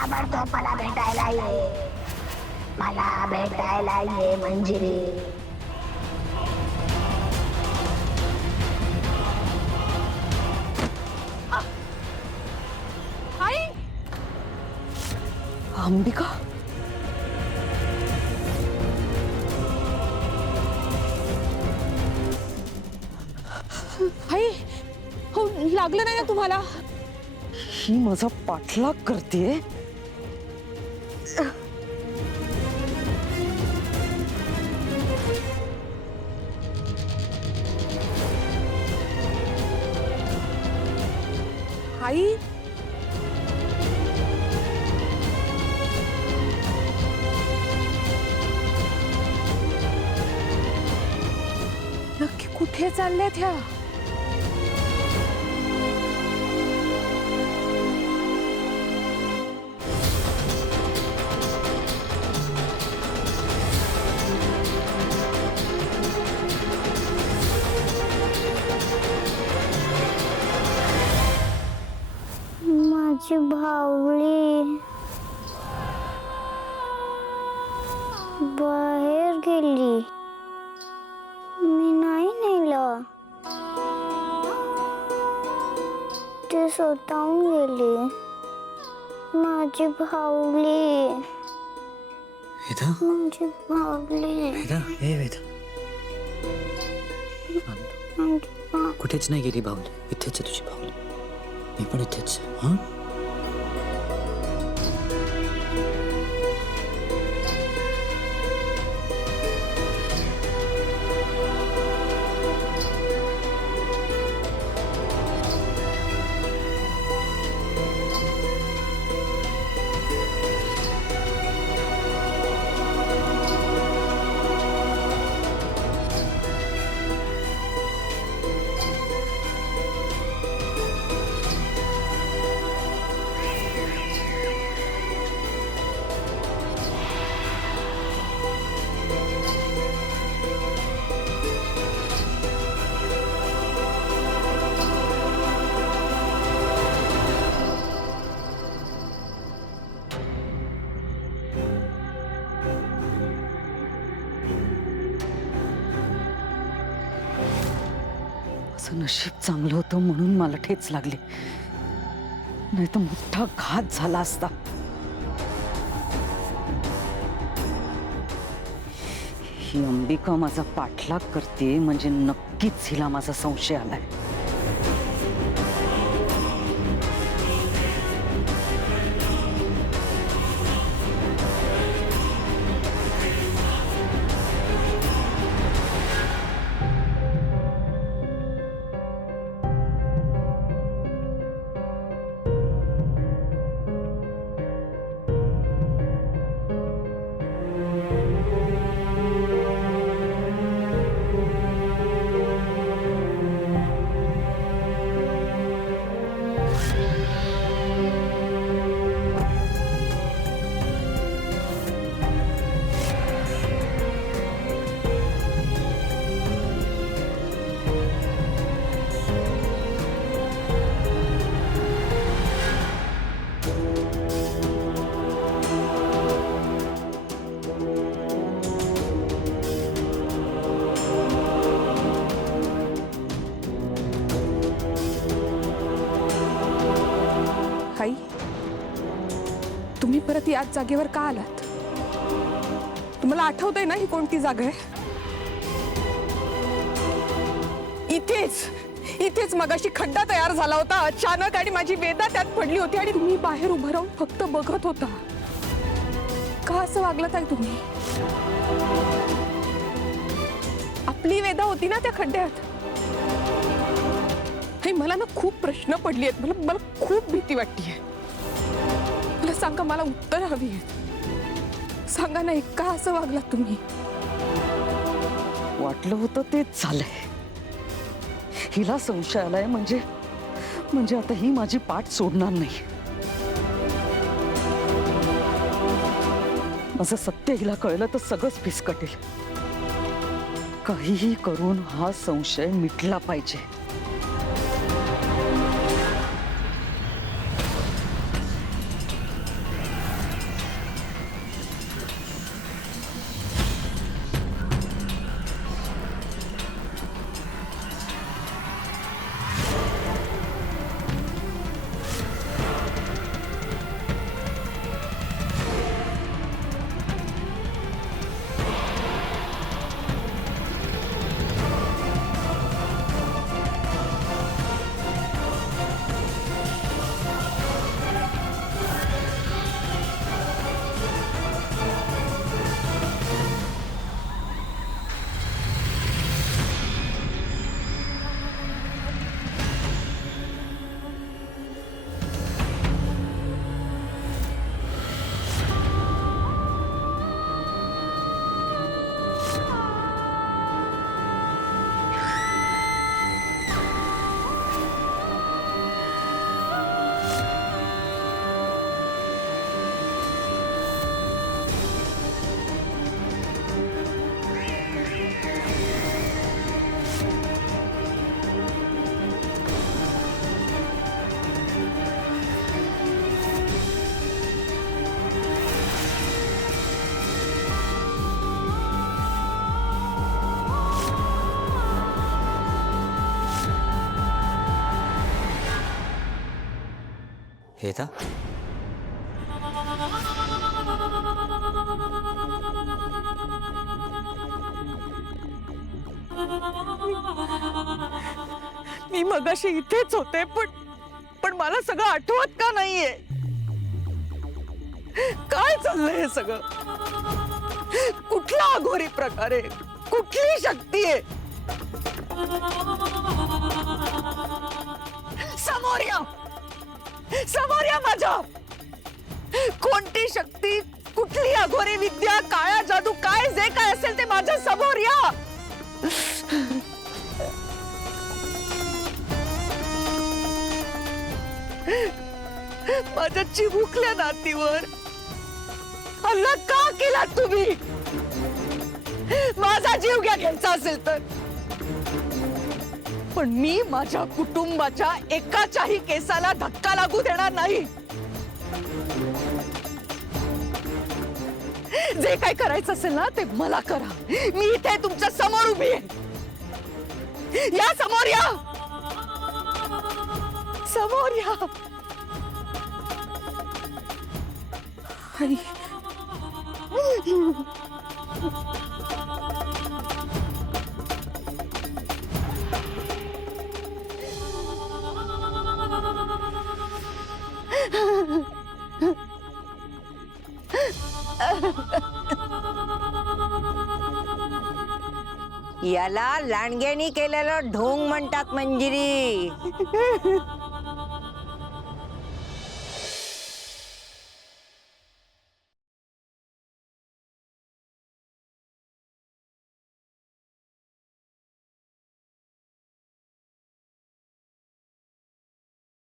ताबडतोब मला भेटायला ये, मला भेटायला ये मंजिरी. आई, अंबिका, आई, हो लागलं नाही ना तुम्हाला? ही माझा पाठलाग करते. आई, नक्की कुठे चालल्यात ह्या? माझी भावली बाहेर गेली, मी नाही नेलं, ते स्वतःहून गेली. माझी भावली, वेदा, माझी भावली. वेदा, हे वेदा, कुठेच नाही गेली भावली, इथेच आहे तुझी भावली. मी पण इथेच. हां, असं नशीब चांगलं होतं म्हणून मला ठेच लागली, नाही तर मोठा घात झाला असता. ही अंबिका माझा पाठलाग करते म्हणजे नक्कीच हिला माझा संशय आलाय. आई, तुम्ही परत याच जागेवर का आलात? तुम्हाला आठवतंय ना ही कोणती जागा आहे? इथेच मगाशी खड्डा तयार झाला होता अचानक, आणि माझी वेदा त्यात पडली होती आणि तुम्ही बाहेर उभं राहून फक्त बघत होता. का असं वागलात आहे तुम्ही? आपली वेदा होती ना त्या खड्ड्यात. हे मला ना खूप प्रश्न पडली आहेत, मला खूप भीती वाटतेय. मला सांगा, मला उत्तर हवी आहेत. सांगा ना, का असं वागलात तुम्ही? वाटलं होतं तेच झालंय. हिला संशय आलाय म्हणजे आता ही माझी पाठ सोडणार नाही. माझं सत्य हिला कळलं तर सगळंच फिसकटेल. काहीही करून हा संशय मिटला पाहिजे. हे था मी मगाशी इथेच होते पण मला सगळं आठवत का नाहीये? काय चाललंय हे सगळं? कुठला अघोरी प्रकार आहे? कुठली शक्ती आहे? समोर या, समोर या माझ्या. कोणती शक्ती, कुठली अघोरी विद्या, काळा जादू, काय जे काय असेल ते माझ्या समोर या. माझ्या चिमुकल्या नातीवर हल्ला का केला तुम्ही? माझा जीव घ्यायचा असेल तर, पण मी माझ्या कुटुंबाच्या एकाच्याही केसाला धक्का लागू देणार नाही. जे काय करायचं असेल ना ते मला करा. मी इथे तुमच्या समोर उभी आहे. या समोर या, समोर या. आई याला लांडग्यानी केलेलं ढोंग म्हणतात मंजिरी.